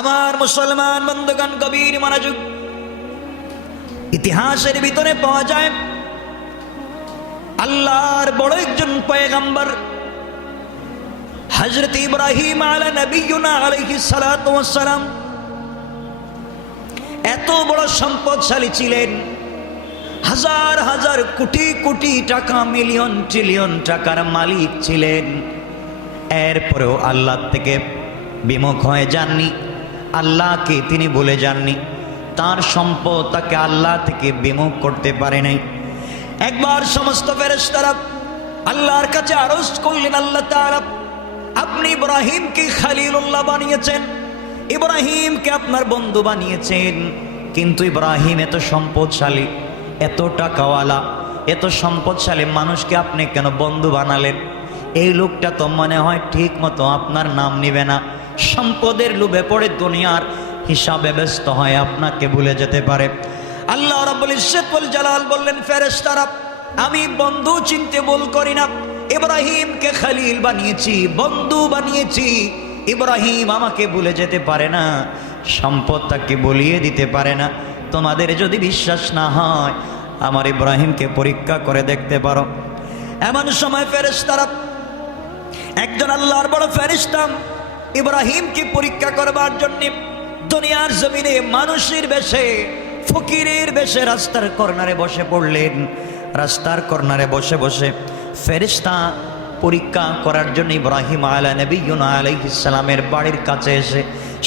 আমার মুসলমান বন্ধুগণ, গভীর মনোযোগ। ইতিহাসের ভিতরে পাওয়া যায় আল্লাহর বড় একজন পয়গম্বর হযরত ইব্রাহিম আলাইহিস সালাতু ওয়াস সালাম এত বড় সম্পদশালী ছিলেন, হাজার হাজার কোটি কোটি টাকা, মিলিয়ন ট্রিলিয়ন টাকার মালিক ছিলেন। এরপরেও আল্লাহ থেকে বিমুখ হয়ে যাননি, আল্লাহকে তিনি ভুলে যাননি। তার সম্পদ তাকে আল্লাহ থেকে বিমুখ করতে পারে নাই। একবার সমস্ত ফেরেশতারা আল্লাহর কাছে আরজ করলেন, আল্লাহ তাআলা আপনি ইব্রাহিমকে খলিলুল্লাহ বানিয়েছেন, ইব্রাহিমকে আপনার বন্ধু বানিয়েছেন, কিন্তু ইব্রাহিম এত সম্পদশালী, এত টাকাওয়ালা, এত সম্পদশালী মানুষকে আপনি কেন বন্ধু বানালেন? এই লোকটা তো মনে হয় ঠিক মতো আপনার নাম নিবে না, সম্পদের লোভে পড়ে দুনিয়ার হিসাবে ব্যস্ত হয়, আপনাকে ভুলে যেতে পারে। আল্লাহ রাব্বুল ইজ্জত ওয়াল জালাল বললেন, ফেরেশতারা আমি বন্ধু চিনতে ভুল করি না, ইব্রাহিমকে খলিল বানিয়েছি, বন্ধু বানিয়েছি। ইব্রাহিম আমাকে ভুলে যেতে পারে না, সম্পদটাকে বলিয়ে দিতে পারে না। তোমাদের যদি বিশ্বাস না হয় আমার ইব্রাহিমকে পরীক্ষা করে দেখতে পারো। এমন সময় ফেরেশতারা একজন আল্লাহর বড় ফেরেশতা ইব্রাহিমকে পরীক্ষা করবার জন্য দুনিয়ার জমিনে মানুষের বেশে, ফকিরের বেশে রাস্তার কর্নারে বসে পড়লেন। রাস্তার কর্নারে বসে বসে ফেরেশতা পরীক্ষা করার জন্য ইব্রাহিম আলাইহিস সালামের বাড়ির কাছে এসে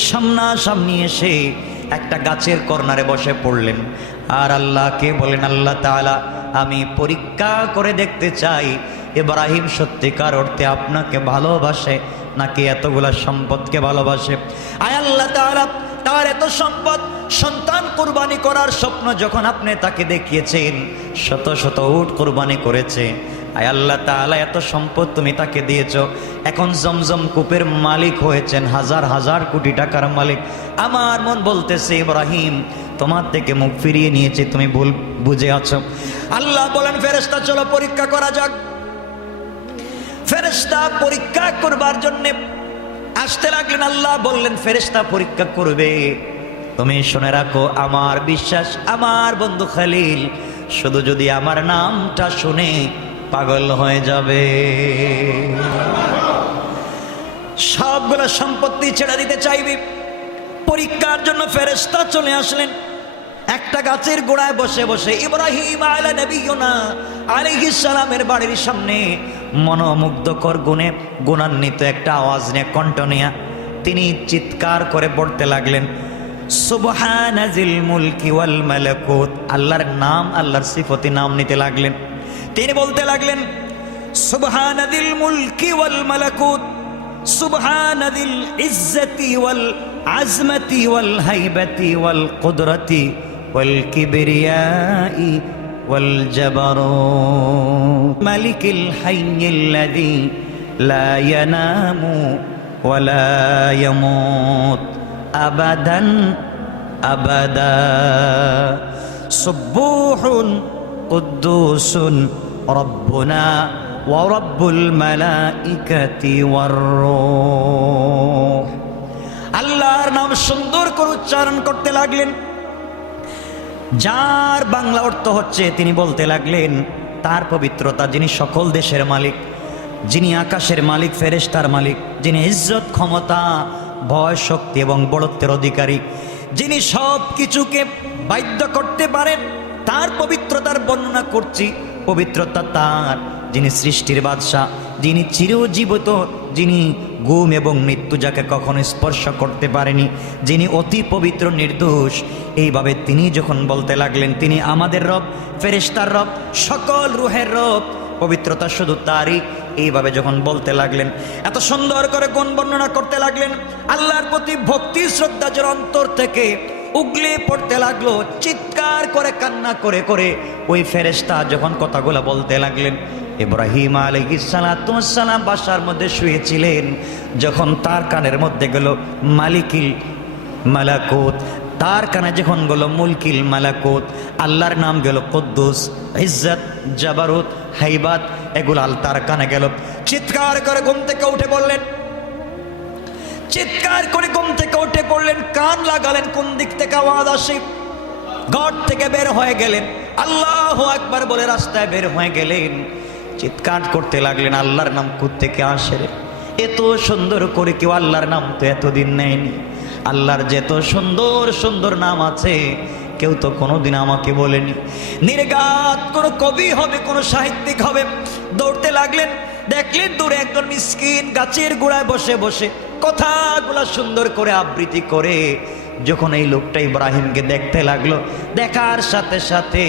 সামনাসামনি এসে একটা গাছের কর্নারে বসে পড়লেন। আর আল্লাহকে বলেন, আল্লাহ তাআলা আমি পরীক্ষা করে দেখতে চাই ইব্রাহিম সত্যিকার অর্থে আপনাকে ভালোবাসে নাকি এতগুলা সম্পদকে ভালোবাসে। আয় আল্লাহ তাআলা, তার এত সম্পদ, সন্তান কুরবানি করার স্বপ্ন যখন আপনি তাকে দেখিয়েছেন, শত শত উট কুরবানি করেছে। আয় আল্লাহ তাআলা এত সম্পদ তুমি তাকে দিয়েছো, এখন জমজম কূপের মালিক হয়েছেন, হাজার হাজার কোটি টাকার মালিক। আমার মন বলতেছে ইব্রাহিম তোমার থেকে মুখ ফিরিয়ে নিয়েছে, তুমি ভুল বুঝে আছো। আল্লাহ বলেন, ফেরেশতা চলো পরীক্ষা করা যাক। ফেরেশতা পরীক্ষা করবার জন্য আসতে লাগলেন। আল্লাহ বললেন, ফেরেশতা পরীক্ষা করবে, তুমি শুনে রাখো আমার বিশ্বাস আমার বন্ধু খলিল শুধু যদি আমার নামটা শুনে পাগল হয়ে যাবে, সবগুলো সম্পত্তি ছেড়ে দিতে চাইবে। পরীক্ষার জন্য ফেরেশতা চলে আসলেন। একটা গাছের গোড়ায় বসে বসে ইব্রাহিম আলাইহিস সালামের বাড়ির সামনে মনোমুগ্ধকর গুণান্বিত একটা আওয়াজ নিয়ে, কণ্ঠ নিয়ে তিনি চিৎকার করে পড়তে লাগলেন, সুবহানাজিল মুলকি ওয়াল মালাকুত। আল্লাহর নাম, আল্লাহর সিফতি নাম নিতে লাগলেন। তিনি বলতে লাগলেন, সুবহানাজিল মুলকি ওয়াল মালাকুত, সুবহানাজিল ইজ্জতি ওয়াল আজমতি ওয়াল হাইবাতি ওয়াল কুদরতি ওয়াল কিবরিয়াই ওয়াল জাবারুত, মালিকিল হাইয়্যিল্লাযী লা ইয়ানামু ওয়া লা ইয়ামুত আবাদান আবাদা, সুবহুন কুদ্দুসুন রব্বুনা ওয়া রব্বুল মালাইকাতি ওয়ার রূহ। আল্লাহর নাম সুন্দর করে উচ্চারণ করতে লাগলেন, যার বাংলা অর্থ হচ্ছে, তিনি বলতে লাগলেন তার পবিত্রতা, যিনি সকল দেশের মালিক, যিনি আকাশের মালিক, ফেরেশতার মালিক, যিনি ইজ্জত, ক্ষমতা, ভয়, শক্তি এবং বড়ত্বের অধিকারী, যিনি সব কিছুকে বাধ্য করতে পারেন, তার পবিত্রতার বর্ণনা করছি। পবিত্রতা তার, যিনি সৃষ্টির বাদশা, যিনি চিরজীবিত, যিনি গুম এবং মৃত্যু যাকে কখনো স্পর্শ করতে পারেনি, যিনি অতি পবিত্র, নির্দোষ। এইভাবে তিনি যখন বলতে লাগলেন তিনি আমাদের রব, ফেরেশতার রব, সকল রূহের রব, পবিত্রতা শুধু তারই। এইভাবে যখন বলতে লাগলেন, এত সুন্দর করে গুণ বর্ণনা করতে লাগলেন, আল্লাহর প্রতি ভক্তি শ্রদ্ধা যার অন্তর থেকে উগলে পড়তে লাগলো, চিৎকার করে কান্না করে করে ওই ফেরেশতা যখন কথাগুলো বলতে লাগলেন। ইব্রাহিম আলাইহিস সালাম বাসার মধ্যে শুয়েছিলেন, যখন তার কানের মধ্যে গেল মালিকিল মালাকুত, তার কানে যখন গেল মুলকিল মালাকুত, আল্লাহর নাম গেল কুদ্দুস, ইজ্জত, জাবারুত, হাইবাত, এগুলো তার কানে গেল। চিৎকার করে ঘুম থেকে উঠে বললেন, চিৎকার করে ঘুম থেকে উঠে পড়লেন, কান লাগালেন কোন দিক থেকে আওয়াজ আসে। ঘর থেকে বের হয়ে গেলেন, আল্লাহু আকবার বলে রাস্তায় বের হয়ে গেলেন। চিৎকার করতে লাগলেন, আল্লাহর নাম কোত্থেকে আসে রে? এত সুন্দর করে কেউ আল্লাহর নাম তো এতদিন নেয়নি। আল্লাহর যেত সুন্দর সুন্দর নাম আছে কেউ তো কোনোদিন আমাকে বলেনি। নির্ঘাত কোনো কবি হবে, কোনো সাহিত্যিক হবে। দৌড়তে লাগলেন, দেখলেন দূরে একজন মিসকিন গাছের গোড়ায় বসে বসে কথাগুলা সুন্দর করে আবৃত্তি করে। যখন এই লোকটা ইব্রাহিমকে দেখতে লাগলো, দেখার সাথে সাথে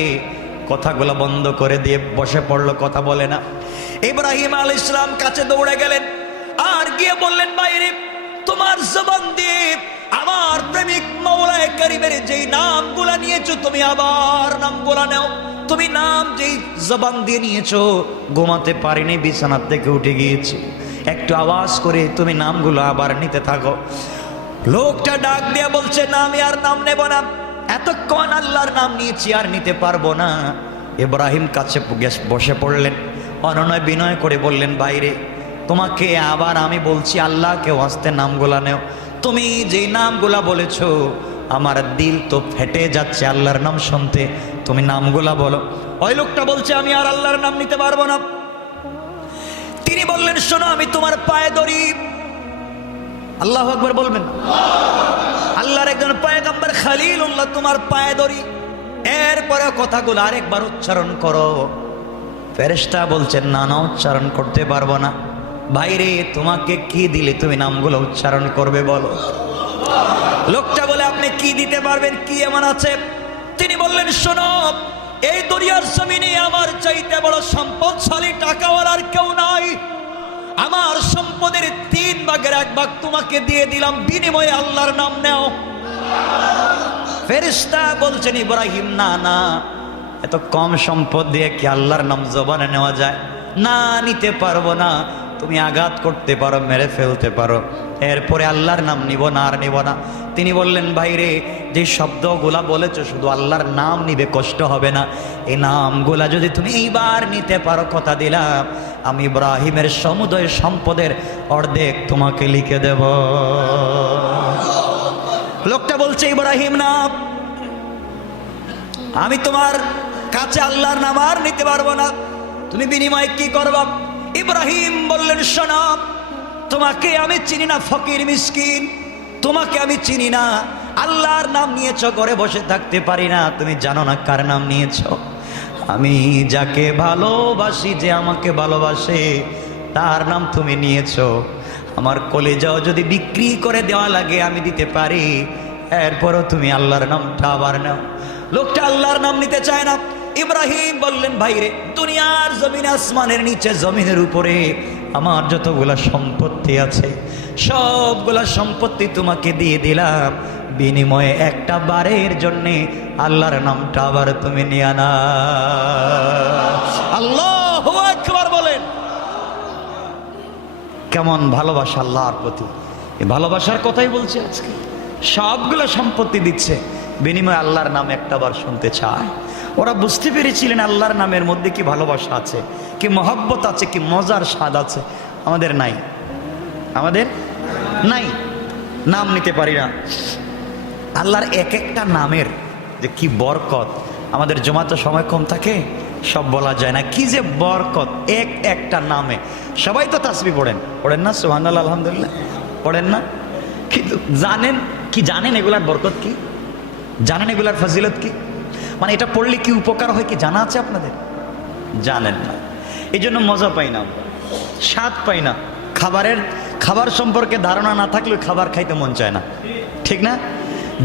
কথাগুলো বন্ধ করে দিয়ে বসে পড়লো, কথা বলে না। ইব্রাহিম আলাইহিস সালাম কাছে দৌড়ে গেলেন আর গিয়ে বললেন, বাইরে তোমার জবান দিয়ে আমার প্রেমিক মাওলায়ে কারীমের যেই নামগুলা নিয়েছো তুমি আবার নামগুলা নাও। তুমি নাম যেই জবান দিয়ে নিয়েছো, ঘুমাতে পারিনি, বিছানার থেকে উঠে গিয়েছি, একটু আওয়াজ করে তুমি নামগুলো আবার নিতে থাকো। লোকটা ডাক দিয়ে বলছে, না আমি আর নাম নেব না, এতক্ষণ আল্লাহর নাম নিয়েছি আর নিতে পারবো না। ইব্রাহিম কাছে বসে পড়লেন, অনয় বিনয় করে বললেন, বাইরে তোমাকে আবার আমি বলছি আল্লাহকে ওয়াস্তে নামগুলা নেও। তুমি যেই নামগুলা বলেছো আমার দিল তো ফেটে যাচ্ছে আল্লাহর নাম শুনতে, তুমি নামগুলা বলো। ওই লোকটা বলছে, আমি আর আল্লাহর নাম নিতে পারবো না। তিনি বললেন, শোনো আমি তোমার পায়ে ধরি। আল্লাহু আকবার বলবেন। আল্লাহর একজন পয়গম্বর খলিলুল্লাহ তোমার পায়ে ধরি। এরপরে কথাগুলো আরেকবার উচ্চারণ করো। ফেরেশতা বলছেন, না না উচ্চারণ করতে পারবো না। বাইরে তোমাকে কি দিলে তুমি নামগুলো উচ্চারণ করবে বলো। লোকটা বলে, আপনি কি দিতে পারবেন, কি এমন আছে? তিনি বললেন, শোনো এই দুনিয়ার জমিনে আমার চাইতে বড় সম্পদশালী টাকাওয়ালার কেউ নাই। আমার সম্পদের 3 ভাগের 1 ভাগ তোমাকে দিয়ে দিলাম, বিনিময়ে আল্লাহর নাম নাও। ফেরেশতা বলছেন, ইব্রাহিম না না, এত কম সম্পদ দিয়ে কি আল্লাহর নাম জবানে নেওয়া যায়? না, নিতে পারবো না। তুমি আঘাত করতে পারো, মেরে ফেলতে পারো, এরপরে আল্লাহর নাম নিব না আর নিব না। তিনি বললেন, ভাইরে যে শব্দগুলা বলেছো শুধু আল্লাহর নাম নিবে, কষ্ট হবে না। এই নামগুলা যদি তুমি এইবার নিতে পারো, কথা দিলাম আমি ইব্রাহিমের সমুদয় সম্পদের অর্ধেক তোমাকে লিখে দেব। লোকটা বলছে, ইব্রাহিম না, আমি তোমার কাছে আল্লাহর নাম আর নিতে পারবো না, তুমি বিনিময়ে কি করবা? ইব্রাহিম বললেন, শোনো তোমাকে আমি চিনি না, ফকির মিসকিন, তোমাকে আমি চিনি না। আল্লাহর নাম নিয়েছো, ঘরে বসে থাকতে পারি না, তুমি জানো না কার নাম নিয়েছো। আমি যাকে ভালোবাসি, যে আমাকে ভালোবাসে, তার নাম তুমি নিয়েছো। আমার কলিজাও যদি বিক্রি করে দেওয়া লাগে আমি দিতে পারি, এরপরও তুমি আল্লাহর নামটা আবার নাও। লোকটা আল্লাহর নাম নিতে চায় না। ইব্রাহিম বললেন, ভাইরে দুনিয়ার জমিন, আসমানের নিচে, জমিনের উপরে আমার যতগুলা সম্পত্তি আছে সবগুলা সম্পত্তি তোমাকে দিয়ে দিলাম, বিনিময়ে একটা বারের জন্যে আল্লাহর নামটা আবার তুমি নিয়ে না। আল্লাহু আকবার বলেন। কেমন ভালোবাসা আল্লাহর প্রতি, এই ভালোবাসার কথাই বলছে আজকে। সবগুলা সম্পত্তি দিচ্ছে, বিনিময়ে আল্লাহর নাম একটা বার শুনতে চায়। ওরা বুঝতে পেরেছিলেন আল্লাহর নামের মধ্যে কি ভালোবাসা আছে, কি মহব্বত আছে, কি মজার স্বাদ আছে। আমাদের নাই, আমাদের নাই, নাম নিতে পারি না। আল্লাহর এক একটা নামের যে কি বরকত, আমাদের জমাতে সময় কম থাকে, সব বলা যায় না। কি যে বরকত এক একটা নামে। সবাই তো তাসবিহ পড়েন না, সুবহানাল্লাহ আলহামদুলিল্লাহ পড়েন না, কিন্তু জানেন কি, জানেন এগুলার বরকত কি, জানেন এগুলার ফজিলত কি? মানে এটা পড়লে কি উপকার হয় কি জানা আছে আপনাদের? জানেন না, এই জন্য মজা পাই না, স্বাদ পাই না। খাবার সম্পর্কে ধারণা না থাকলে খাবার খাইতে মন চায় না, ঠিক না?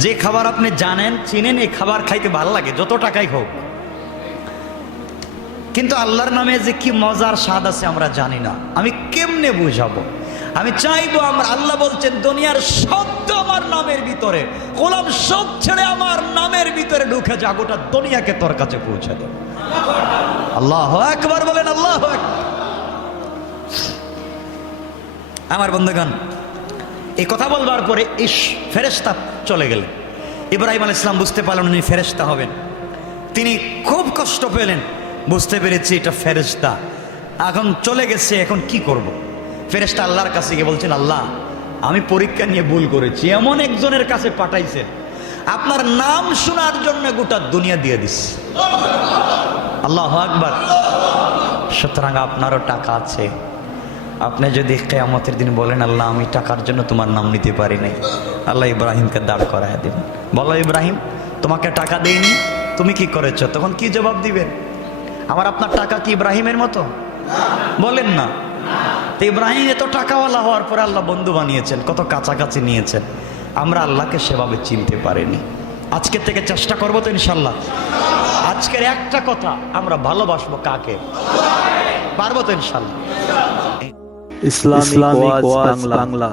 যে খাবার আপনি জানেন, চিনেন, এই খাবার খাইতে ভালো লাগে যত টাকাই হোক, কিন্তু আল্লাহর নামে যে কি মজার স্বাদ আছে আমরা জানি না। আমি কেমনে বুঝাবো? আমি চাইবো, আমরা আল্লাহ বলছেন দুনিয়ার শব্দ আমার নামের ভিতরে, গোলাম সব ছেড়ে আমার নামের ভিতরে ঢুকে যা, গোটা দুনিয়াকে তোর কাছে পৌঁছে দেব। আল্লাহু আকবার বলেন, আল্লাহু আকবার। আমার বন্ধুগণ, এই কথা বলবার পরে এই ফেরেশতা চলে গেলেন। ইব্রাহিম আলাইহিস সালাম বুঝতে পারলেন উনি ফেরেশতা হবেন। তিনি খুব কষ্ট পেলেন, বুঝতে পেরেছি এটা ফেরেশতা, এখন চলে গেছে, এখন কি করব? ফেরেশতা আল্লাহর কাছে গিয়ে বলছেন, আল্লাহ আমি পরীক্ষা নিয়ে ভুল করেছি, এমন একজনের কাছে পাঠাইছেন আপনার নাম শোনার জন্য গোটা দুনিয়া দিয়ে দিস। আল্লাহু আকবার। সুতরাং আপনারও টাকা আছে, আপনি যদি কিয়ামতের দিন বলেন আল্লাহ আমি টাকার জন্য তোমার নাম নিতে পারি নাই, আল্লাহ ইব্রাহিমকে দাঁড় করায় দেবেন। বলো ইব্রাহিম তোমাকে টাকা দেইনি, তুমি কি করেছো? তখন কি জবাব দিবেন? আমার আপনার টাকা কি ইব্রাহিমের মতো? বলেন না। তো ইব্রাহিম এত টাকাওয়ালা হওয়ার পরে আল্লাহ বন্ধু বানিয়েছেন, কত কাছাকাছি নিয়েছেন, আমরা আল্লাহকে সেভাবে চিনতে পারিনি। আজকের থেকে চেষ্টা করবো তো ইনশাল্লাহ। আজকের একটা কথা, আমরা ভালোবাসবো কাকে? পারবো তো ইনশাল্লাহ। ইসলামিক ওয়াজ বাংলা।